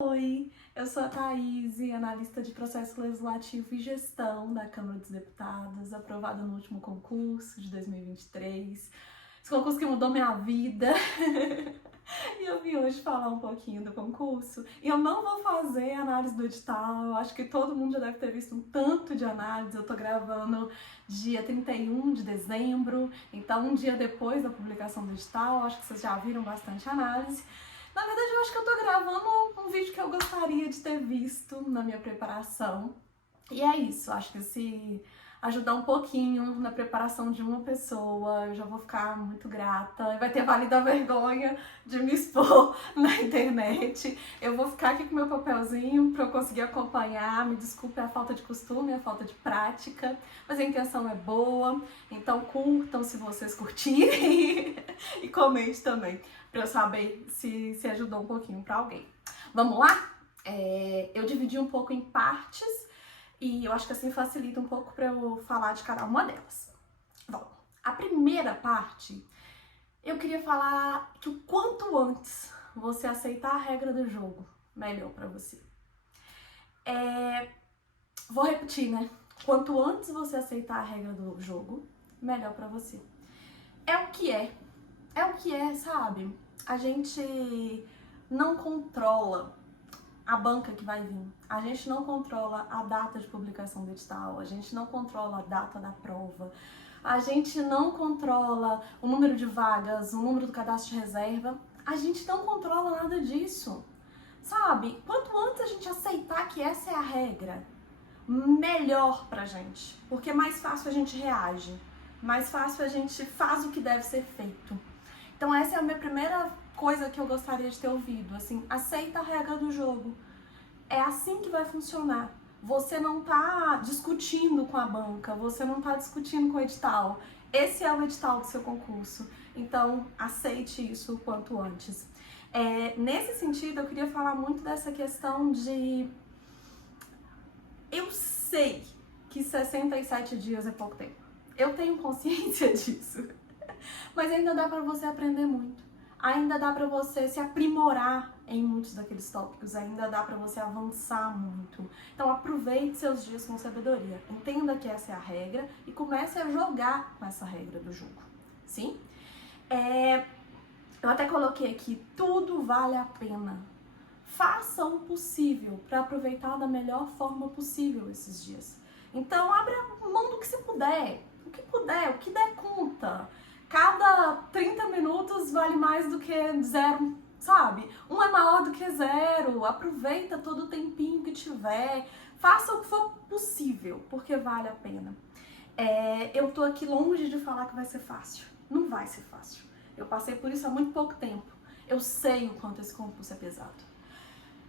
Oi, eu sou a Thaís, analista de processo legislativo e gestão da Câmara dos Deputados, aprovada no último concurso de 2023. Esse concurso que mudou minha vida. E eu vim hoje falar um pouquinho do concurso. E eu não vou fazer análise do edital, eu acho que todo mundo já deve ter visto um tanto de análise. Eu tô gravando dia 31 de dezembro, então um dia depois da publicação do edital, acho que vocês já viram bastante análise. Na verdade, eu acho que eu tô gravando um vídeo que eu gostaria de ter visto na minha preparação. E é isso, acho que se ajudar um pouquinho na preparação de uma pessoa, eu já vou ficar muito grata. Vai ter valido a vergonha de me expor na internet. Eu vou ficar aqui com meu papelzinho para eu conseguir acompanhar. Me desculpe a falta de costume, a falta de prática, mas a intenção é boa. Então curtam se vocês curtirem e comente também, para eu saber se ajudou um pouquinho para alguém. Vamos lá? Eu dividi um pouco em partes e eu acho que assim facilita um pouco para eu falar de cada uma delas. Bom, a primeira parte, eu queria falar que o quanto antes você aceitar a regra do jogo, melhor para você. Vou repetir, né? Quanto antes você aceitar a regra do jogo, melhor para você. É o que é, sabe? A gente não controla a banca que vai vir, a gente não controla a data de publicação do edital, a gente não controla a data da prova, a gente não controla o número de vagas, o número do cadastro de reserva, a gente não controla nada disso, sabe? Quanto antes a gente aceitar que essa é a regra, melhor pra gente, porque mais fácil a gente reage, mais fácil a gente faz o que deve ser feito. Então essa é a minha primeira coisa que eu gostaria de ter ouvido, assim, aceita a regra do jogo. É assim que vai funcionar. Você não tá discutindo com a banca, você não tá discutindo com o edital. Esse é o edital do seu concurso, então aceite isso o quanto antes. Nesse sentido, eu queria falar muito dessa questão de... Eu sei que 67 dias é pouco tempo. Eu tenho consciência disso. Mas ainda dá pra você aprender muito. Ainda dá pra você se aprimorar em muitos daqueles tópicos. Ainda dá pra você avançar muito. Então aproveite seus dias com sabedoria. Entenda que essa é a regra e comece a jogar com essa regra do jogo. Sim? Eu até coloquei aqui, tudo vale a pena. Faça o possível para aproveitar da melhor forma possível esses dias. Então abra mão do que se puder. O que puder, o que der conta. Cada 30 minutos vale mais do que zero, sabe? Um é maior do que zero. Aproveita todo o tempinho que tiver. Faça o que for possível, porque vale a pena. Eu tô aqui longe de falar que vai ser fácil. Não vai ser fácil. Eu passei por isso há muito pouco tempo. Eu sei o quanto esse concurso é pesado.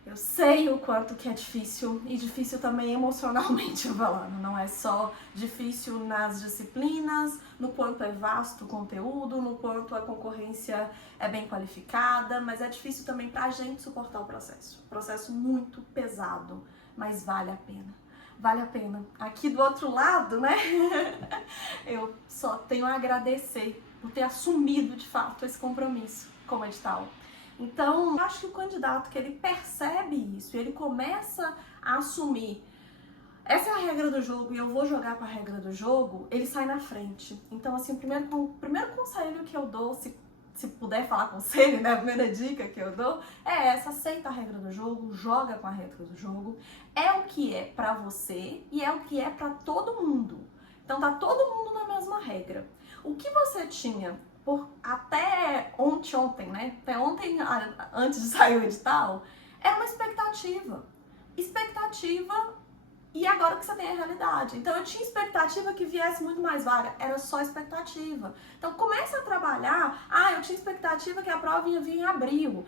Eu sei o quanto que é difícil, e difícil também emocionalmente falando. Não é só difícil nas disciplinas, no quanto é vasto o conteúdo, no quanto a concorrência é bem qualificada, mas é difícil também pra gente suportar o processo. Processo muito pesado, mas vale a pena. Vale a pena. Aqui do outro lado, né, eu só tenho a agradecer por ter assumido de fato esse compromisso como edital. Então, eu acho que o candidato que ele percebe isso, ele começa a assumir essa é a regra do jogo e eu vou jogar com a regra do jogo, ele sai na frente. Então, assim, o primeiro conselho que eu dou, se puder falar conselho, né, a primeira dica que eu dou é essa: aceita a regra do jogo, joga com a regra do jogo. É o que é pra você e é o que é pra todo mundo. Então, tá todo mundo na mesma regra. O que você tinha até ontem, né? Até ontem, antes de sair o edital, era uma expectativa. E agora que você tem a realidade. Então eu tinha expectativa que viesse muito mais vaga, era só expectativa. Então começa a trabalhar, eu tinha expectativa que a prova ia vir em abril,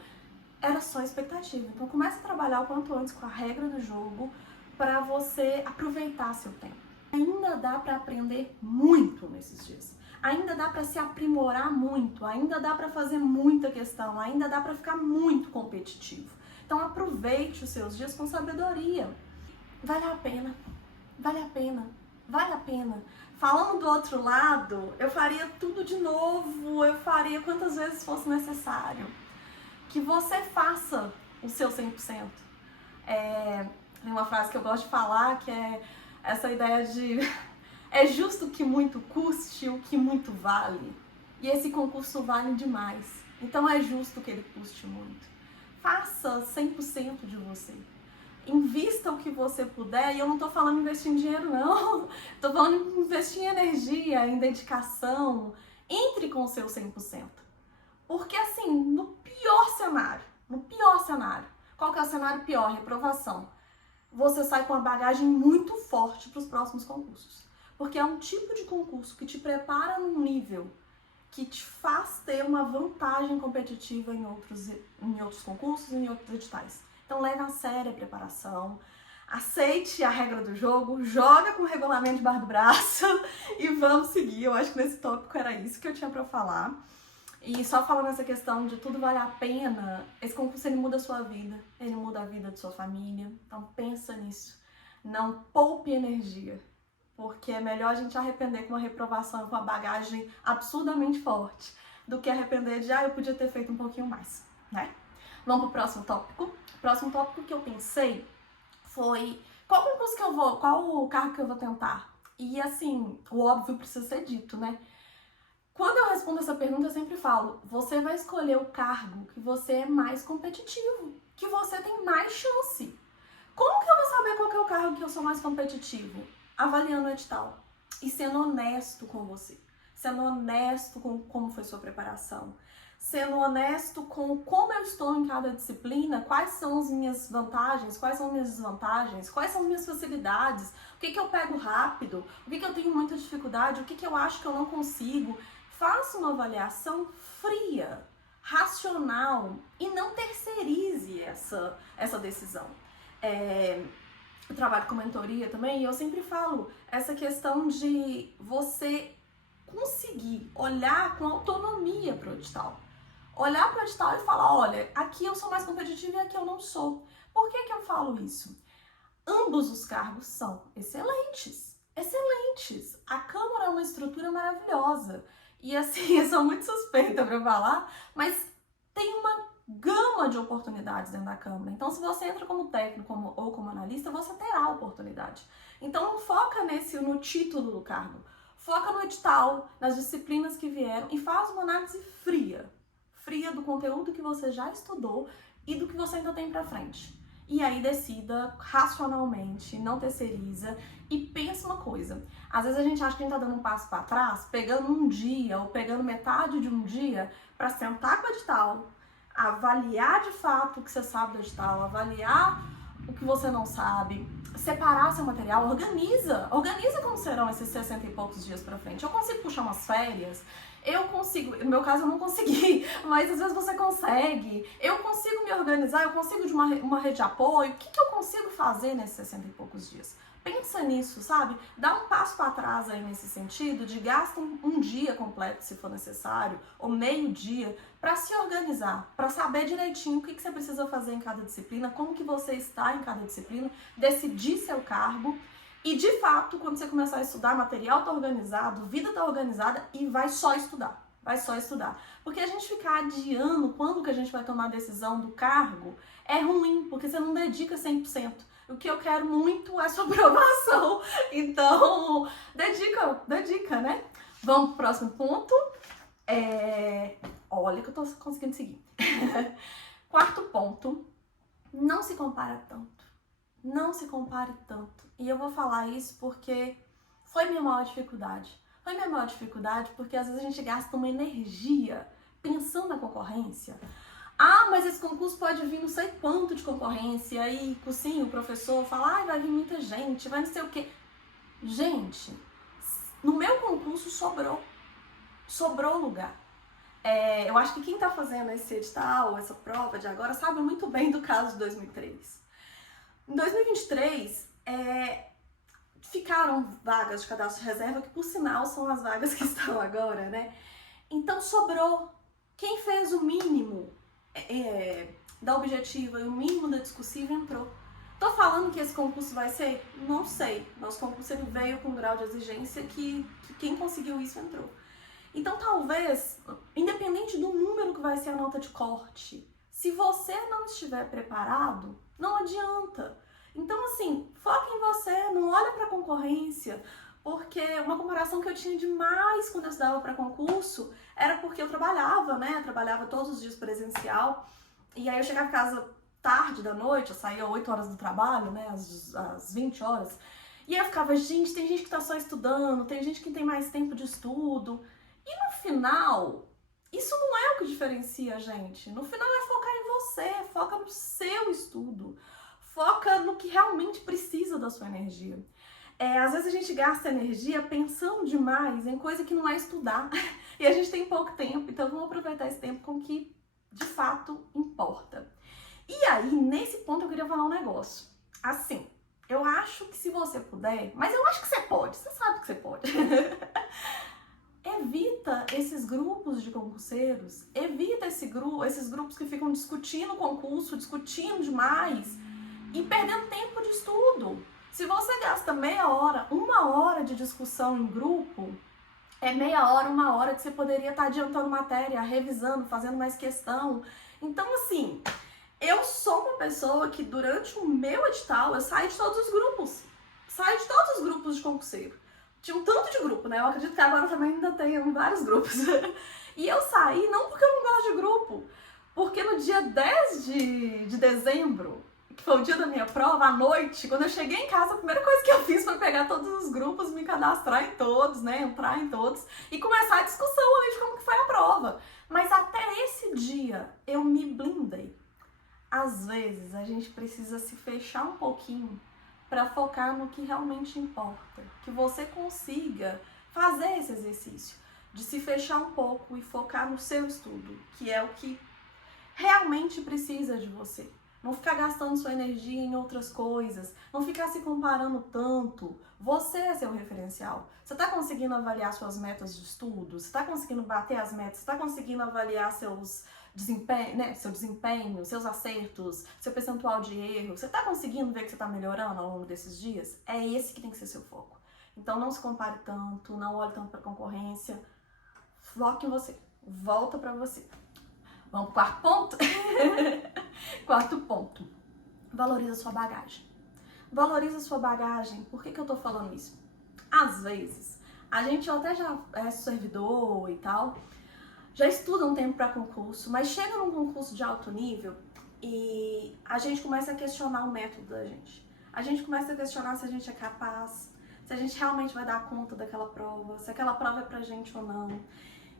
era só expectativa. Então começa a trabalhar o quanto antes com a regra do jogo para você aproveitar seu tempo. Ainda dá para aprender muito nesses dias. Ainda dá para se aprimorar muito, ainda dá para fazer muita questão, ainda dá para ficar muito competitivo. Então aproveite os seus dias com sabedoria. Vale a pena, vale a pena, vale a pena. Falando do outro lado, eu faria tudo de novo, eu faria quantas vezes fosse necessário. Que você faça o seu 100%. Tem uma frase que eu gosto de falar que é essa ideia de é justo que muito custe o que muito vale. E esse concurso vale demais. Então é justo que ele custe muito. Faça 100% de você. Invista o que você puder, e eu não tô falando investir em dinheiro, não. Tô falando em investir em energia, em dedicação. Entre com o seu 100%. Porque assim, no pior cenário, qual que é o cenário pior? Reprovação. Você sai com uma bagagem muito forte para os próximos concursos. Porque é um tipo de concurso que te prepara num nível que te faz ter uma vantagem competitiva em outros concursos e em outros editais. Então leve a sério a preparação, aceite a regra do jogo, joga com o regulamento debaixo do braço e vamos seguir. Eu acho que nesse tópico era isso que eu tinha para falar. E só falando essa questão de tudo vale a pena, esse concurso ele muda a sua vida, ele muda a vida de sua família, então pensa nisso. Não poupe energia, porque é melhor a gente arrepender com uma reprovação, com uma bagagem absurdamente forte, do que arrepender de, eu podia ter feito um pouquinho mais, né? Vamos pro próximo tópico. O próximo tópico que eu pensei foi qual concurso que eu vou, qual o cargo que eu vou tentar? E assim, o óbvio precisa ser dito, né? Quando eu respondo essa pergunta, eu sempre falo, você vai escolher o cargo que você é mais competitivo, que você tem mais chance. Como que eu vou saber qual que é o cargo que eu sou mais competitivo? Avaliando o edital e sendo honesto com você, sendo honesto com como foi sua preparação, sendo honesto com como eu estou em cada disciplina, quais são as minhas vantagens, quais são as minhas desvantagens, quais são as minhas facilidades, o que eu pego rápido, o que eu tenho muita dificuldade, o que eu acho que eu não consigo. Faça uma avaliação fria, racional e não terceirize essa decisão. Eu trabalho com mentoria também e eu sempre falo essa questão de você conseguir olhar com autonomia para o edital. Olhar para o edital e falar, olha, aqui eu sou mais competitiva e aqui eu não sou. Por que eu falo isso? Ambos os cargos são excelentes, excelentes. A Câmara é uma estrutura maravilhosa. E assim, eu sou muito suspeita para falar, mas tem uma gama de oportunidades dentro da Câmara. Então, se você entra como técnico ou como analista, você terá oportunidade. Então, não foca no título do cargo. Foca no edital, nas disciplinas que vieram e faz uma análise fria do conteúdo que você já estudou e do que você ainda tem para frente. E aí decida racionalmente, não terceiriza e pensa uma coisa. Às vezes a gente acha que a gente tá dando um passo para trás, pegando um dia ou pegando metade de um dia para sentar com o edital, avaliar de fato o que você sabe do edital, avaliar o que você não sabe, separar seu material, organiza como serão esses 60 e poucos dias para frente. Eu consigo puxar umas férias, eu consigo, no meu caso eu não consegui, mas às vezes você consegue, eu consigo me organizar, eu consigo de uma rede de apoio, o que eu consigo fazer nesses 60 e poucos dias? Pensa nisso, sabe? Dá um passo para trás aí nesse sentido, de gasta um dia completo, se for necessário, ou meio dia, para se organizar, para saber direitinho o que você precisa fazer em cada disciplina, como que você está em cada disciplina, decidir seu cargo. E de fato, quando você começar a estudar, material tá organizado, vida tá organizada e vai só estudar. Vai só estudar. Porque a gente ficar adiando quando que a gente vai tomar a decisão do cargo é ruim, porque você não dedica 100%. O que eu quero muito é sua aprovação. Então, dedica, né? Vamos pro próximo ponto. Olha que eu tô conseguindo seguir. Quarto ponto, não se compara tanto. Não se compare tanto. E eu vou falar isso porque foi minha maior dificuldade. Foi minha maior dificuldade porque às vezes a gente gasta uma energia pensando na concorrência. Mas esse concurso pode vir não sei quanto de concorrência. Aí, sim, o professor fala, vai vir muita gente, vai não sei o quê. Gente, no meu concurso sobrou lugar. Eu acho que quem tá fazendo esse edital, essa prova de agora, sabe muito bem do caso de 2003. Em 2023, ficaram vagas de cadastro de reserva, que por sinal são as vagas que estão agora, né? Então sobrou. Quem fez o mínimo da objetiva e o mínimo da discursiva entrou. Tô falando que esse concurso vai ser? Não sei. Nosso concurso ele veio com um grau de exigência que quem conseguiu isso entrou. Então talvez, independente do número que vai ser a nota de corte, se você não estiver preparado, Não adianta. Então, assim, foca em você, não olha pra concorrência, porque uma comparação que eu tinha demais quando eu estudava para concurso era porque eu trabalhava, né? Trabalhava todos os dias presencial, e aí eu chegava em casa tarde da noite, eu saía 8 horas do trabalho, né? Às 20 horas. E aí eu ficava, gente, tem gente que tá só estudando, tem gente que tem mais tempo de estudo. E no final, isso não é o que diferencia a gente. No final é focar em você, foca no seu estudo, foca no que realmente precisa da sua energia. Às vezes a gente gasta energia pensando demais em coisa que não é estudar. E a gente tem pouco tempo, então vamos aproveitar esse tempo com o que de fato importa. E aí, nesse ponto eu queria falar um negócio. Assim, eu acho que se você puder, mas eu acho que você pode, você sabe que você pode. Evita esses grupos de concurseiros, evita esses grupos que ficam discutindo concurso, discutindo demais e perdendo tempo de estudo. Se você gasta meia hora, 1 hora de discussão em grupo, é meia hora, 1 hora que você poderia estar adiantando matéria, revisando, fazendo mais questão. Então, assim, eu sou uma pessoa que durante o meu edital, eu saio de todos os grupos. Saio de todos os grupos de concurseiro. Tinha um tanto de grupo, né? Eu acredito que agora também ainda tenho vários grupos. E eu saí não porque eu não gosto de grupo, porque no dia 10 de dezembro, que foi o dia da minha prova, à noite, quando eu cheguei em casa, a primeira coisa que eu fiz foi pegar todos os grupos, me cadastrar em todos, né, entrar em todos e começar a discussão ali de como que foi a prova. Mas até esse dia eu me blindei. Às vezes a gente precisa se fechar um pouquinho para focar no que realmente importa, que você consiga fazer esse exercício de se fechar um pouco e focar no seu estudo, que é o que realmente precisa de você. Não ficar gastando sua energia em outras coisas, não ficar se comparando tanto. Você é seu referencial. Você está conseguindo avaliar suas metas de estudo? Você está conseguindo bater as metas? Você está conseguindo avaliar seus desempenho, né, seu desempenho, seus acertos, seu percentual de erro? Você está conseguindo ver que você está melhorando ao longo desses dias? É esse que tem que ser seu foco. Então não se compare tanto, não olhe tanto para a concorrência. Foque em você. Volta para você. Vamos pro quarto ponto? Quarto ponto. Valoriza sua bagagem. Valoriza sua bagagem. Por que eu tô falando isso? Às vezes, a gente até já é servidor e tal, já estuda um tempo para concurso, mas chega num concurso de alto nível e a gente começa a questionar o método da gente. A gente começa a questionar se a gente é capaz, se a gente realmente vai dar conta daquela prova, se aquela prova é pra gente ou não.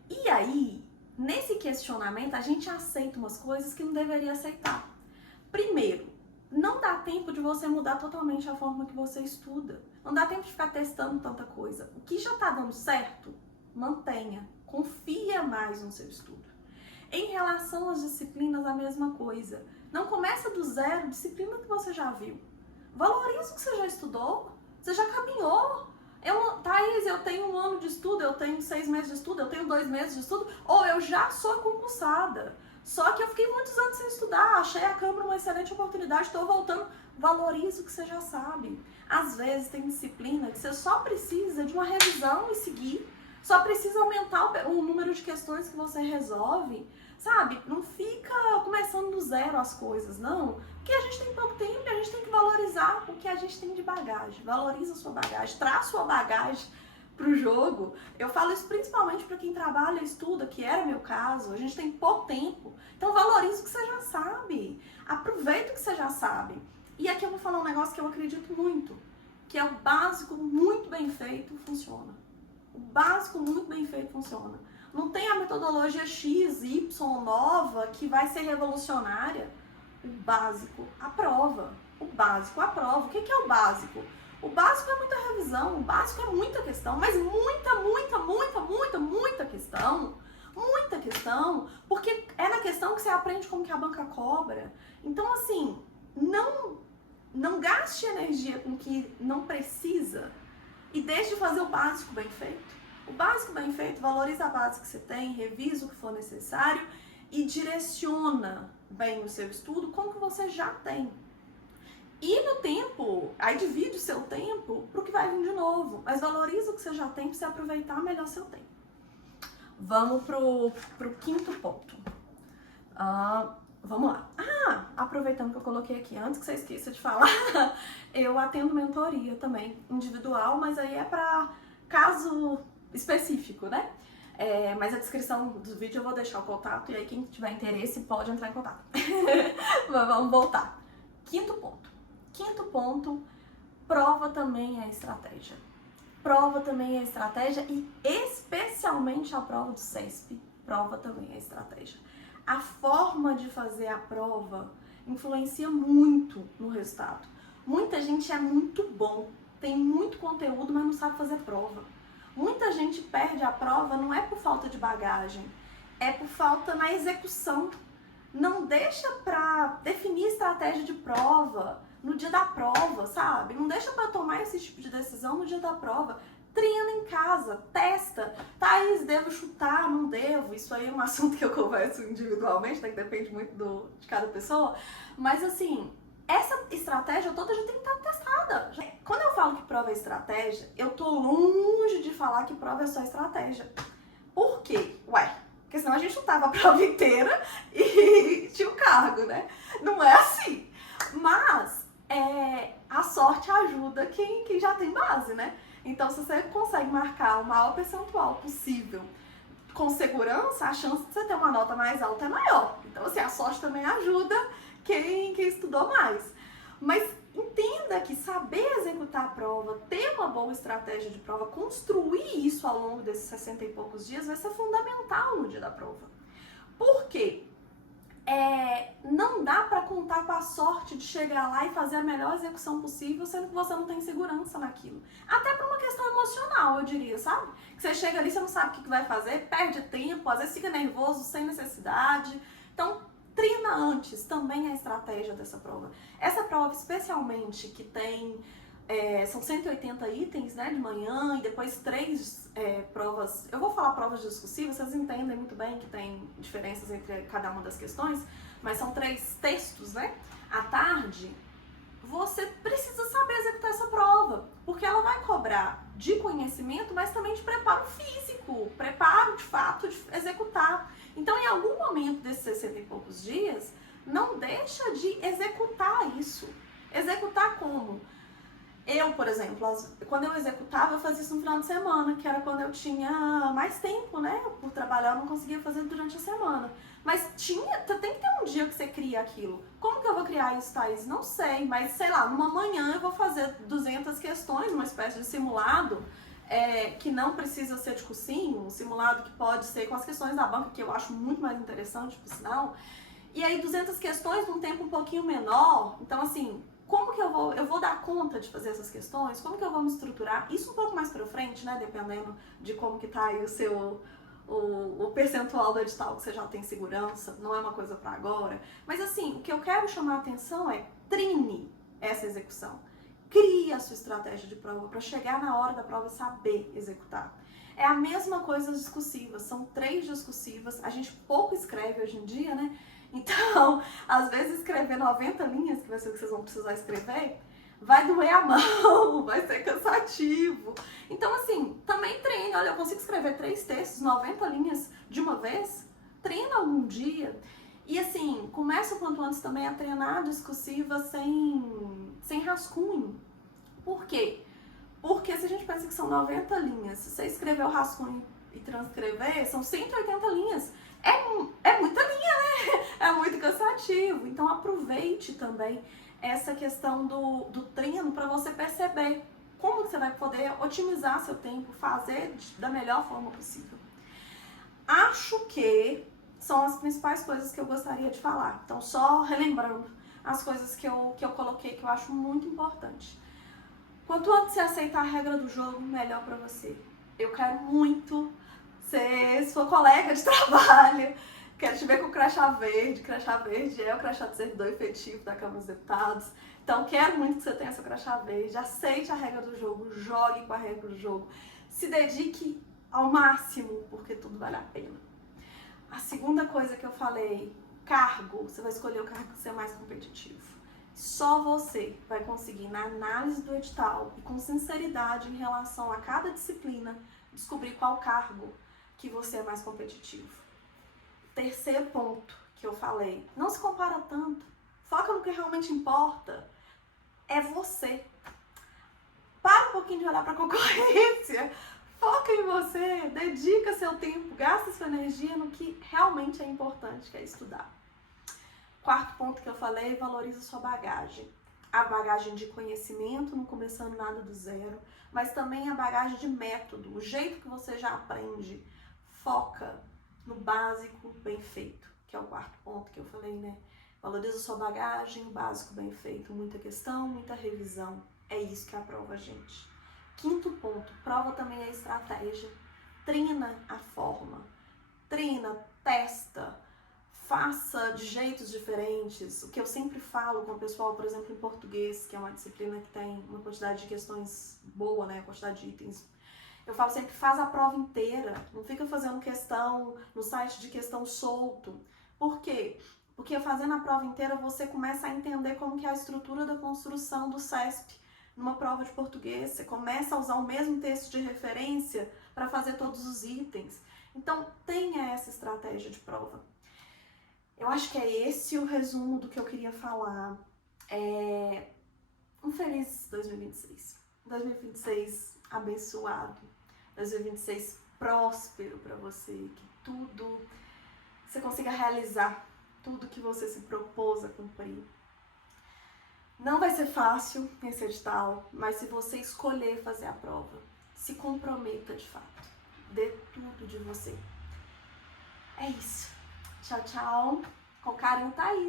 E aí, nesse questionamento, a gente aceita umas coisas que não deveria aceitar. Primeiro, não dá tempo de você mudar totalmente a forma que você estuda. Não dá tempo de ficar testando tanta coisa. O que já tá dando certo, mantenha. Confia mais no seu estudo. Em relação às disciplinas, a mesma coisa. Não começa do zero, disciplina que você já viu. Valoriza o que você já estudou. Você já caminhou. Thaís, eu tenho 1 ano de estudo, eu tenho 6 meses de estudo, eu tenho 2 meses de estudo, ou eu já sou concursada. Só que eu fiquei muitos anos sem estudar, achei a Câmara uma excelente oportunidade, estou voltando. Valoriza o que você já sabe. Às vezes tem disciplina que você só precisa de uma revisão e seguir, só precisa aumentar o número de questões que você resolve, sabe? Não fica começando do zero as coisas, não. Porque a gente tem pouco tempo e a gente tem que valorizar o que a gente tem de bagagem. Valoriza a sua bagagem, traz sua bagagem pro jogo. Eu falo isso principalmente para quem trabalha e estuda, que era meu caso. A gente tem pouco tempo. Então valoriza o que você já sabe. Aproveita o que você já sabe. E aqui eu vou falar um negócio que eu acredito muito, que é o básico muito bem feito funciona. O básico muito bem feito funciona. Não tem a metodologia X, Y nova que vai ser revolucionária. O básico aprova. O básico aprova. O que é o básico? O básico é muita revisão, o básico é muita questão, mas muita questão. Muita questão, porque é na questão que você aprende como que a banca cobra. Então, assim, não gaste energia com o que não precisa e deixe de fazer o básico bem feito. O básico bem feito, valoriza a base que você tem, revisa o que for necessário e direciona bem o seu estudo com o que você já tem. E no tempo, aí divide o seu tempo para o que vai vir de novo, mas valoriza o que você já tem para você aproveitar melhor seu tempo. Vamos pro quinto ponto. Vamos lá. aproveitando que eu coloquei aqui, antes que você esqueça de falar, eu atendo mentoria também, individual, mas aí é para caso específico, né? Mas a descrição do vídeo eu vou deixar o contato, e aí quem tiver interesse pode entrar em contato. Mas vamos voltar. Quinto ponto, prova também é estratégia. Prova também é estratégia e especialmente a prova do CESP, prova também é estratégia. A forma de fazer a prova influencia muito no resultado. Muita gente é muito bom, tem muito conteúdo, mas não sabe fazer prova. Muita gente perde a prova não é por falta de bagagem, é por falta na execução. Não deixa pra definir estratégia de prova no dia da prova, sabe? Não deixa pra tomar esse tipo de decisão no dia da prova. Treina em casa, testa. Thaís, devo chutar? Não devo? Isso aí é um assunto que eu converso individualmente, né? Que depende muito de cada pessoa. Mas assim, essa estratégia toda já tem que estar testada. Quando eu falo que prova é estratégia, eu tô longe de falar que prova é só estratégia. Por quê? Porque senão a gente chutava a prova inteira e tinha o cargo, né? Não é assim. Mas a sorte ajuda quem já tem base, né? Então, se você consegue marcar o maior percentual possível com segurança, a chance de você ter uma nota mais alta é maior. Então, assim, a sorte também ajuda quem estudou mais. Mas entenda que saber executar a prova, ter uma boa estratégia de prova, construir isso ao longo desses 60 e poucos dias vai ser fundamental no dia da prova. Por quê? Não dá para contar com a sorte de chegar lá e fazer a melhor execução possível, sendo que você não tem segurança naquilo. Até por uma questão emocional, eu diria, sabe? Que você chega ali, você não sabe o que vai fazer, perde tempo, às vezes fica nervoso sem necessidade. Então, treina antes, também é a estratégia dessa prova. Essa prova, especialmente, que tem... são 180 itens, né, de manhã, e depois 3 provas. Eu vou falar provas discursivas, vocês entendem muito bem que tem diferenças entre cada uma das questões, mas são 3 textos, né? À tarde, você precisa saber executar essa prova, porque ela vai cobrar de conhecimento, mas também de preparo físico, preparo de fato de executar. Então, em algum momento desses 60 e poucos dias, não deixa de executar isso. Executar como? Eu, por exemplo, quando eu executava, eu fazia isso no final de semana, que era quando eu tinha mais tempo, né? Por trabalhar, eu não conseguia fazer durante a semana. Mas tem que ter um dia que você cria aquilo. Como que eu vou criar isso, Thaís? Não sei, mas sei lá, numa manhã eu vou fazer 200 questões, uma espécie de simulado, que não precisa ser de cursinho, um simulado que pode ser com as questões da banca, que eu acho muito mais interessante, por sinal. E aí 200 questões num tempo um pouquinho menor, então assim... Como que eu vou dar conta de fazer essas questões? Como que eu vou me estruturar? Isso um pouco mais pra frente, né? Dependendo de como que tá aí o percentual do edital que você já tem segurança. Não é uma coisa pra agora. Mas assim, o que eu quero chamar a atenção é treine essa execução. Crie a sua estratégia de prova para chegar na hora da prova e saber executar. É a mesma coisa as discursivas. São 3 discursivas. A gente pouco escreve hoje em dia, né? Então, às vezes escrever 90 linhas, que vai ser o que vocês vão precisar escrever, vai doer a mão, vai ser cansativo. Então, assim, também treina. Olha, eu consigo escrever 3 textos, 90 linhas de uma vez. Treina algum dia. E, assim, começa o quanto antes também a treinar a discursiva sem rascunho. Por quê? Porque se a gente pensa que são 90 linhas, se você escrever o rascunho e transcrever, são 180 linhas. É muita linha, né? É muito cansativo. Então aproveite também essa questão do treino para você perceber como que você vai poder otimizar seu tempo, fazer da melhor forma possível. Acho que são as principais coisas que eu gostaria de falar. Então, só relembrando as coisas que eu coloquei, que eu acho muito importante. Quanto antes você aceitar a regra do jogo, melhor para você. Eu quero muito ser sua colega de trabalho, quero te ver com o crachá verde. Crachá verde é o crachá de servidor efetivo da Câmara dos Deputados. Então, quero muito que você tenha seu crachá verde. Aceite a regra do jogo, jogue com a regra do jogo. Se dedique ao máximo, porque tudo vale a pena. A segunda coisa que eu falei, cargo. Você vai escolher o cargo que você é mais competitivo. Só você vai conseguir, na análise do edital e com sinceridade em relação a cada disciplina, descobrir qual cargo que você é mais competitivo. Terceiro ponto que eu falei, não se compara tanto. Foca no que realmente importa. É você. Para um pouquinho de olhar para a concorrência. Foca em você. Dedica seu tempo. Gasta sua energia no que realmente é importante, que é estudar. Quarto ponto que eu falei, valoriza sua bagagem. A bagagem de conhecimento, não começando nada do zero, mas também a bagagem de método, o jeito que você já aprende. Foca no básico bem feito, que é o quarto ponto que eu falei, né? Valoriza sua bagagem, básico bem feito, muita questão, muita revisão. É isso que aprova a gente. Quinto ponto, prova também a estratégia. Treina a forma. Treina, testa, faça de jeitos diferentes. O que eu sempre falo com o pessoal, por exemplo, em português, que é uma disciplina que tem uma quantidade de questões boa, né? A quantidade de itens. Eu falo sempre, faz a prova inteira. Não fica fazendo questão no site de questão solto. Por quê? Porque fazendo a prova inteira você começa a entender como que é a estrutura da construção do CESP numa prova de português. Você começa a usar o mesmo texto de referência para fazer todos os itens. Então, tenha essa estratégia de prova. Eu acho que é esse o resumo do que eu queria falar. Um feliz 2026. 2026 abençoado. 2026 próspero para você. Que tudo você consiga realizar. Tudo que você se propôs a cumprir. Não vai ser fácil esse edital, mas se você escolher fazer a prova, se comprometa de fato. Dê tudo de você. É isso. Tchau, tchau. Com carinho, tá aí.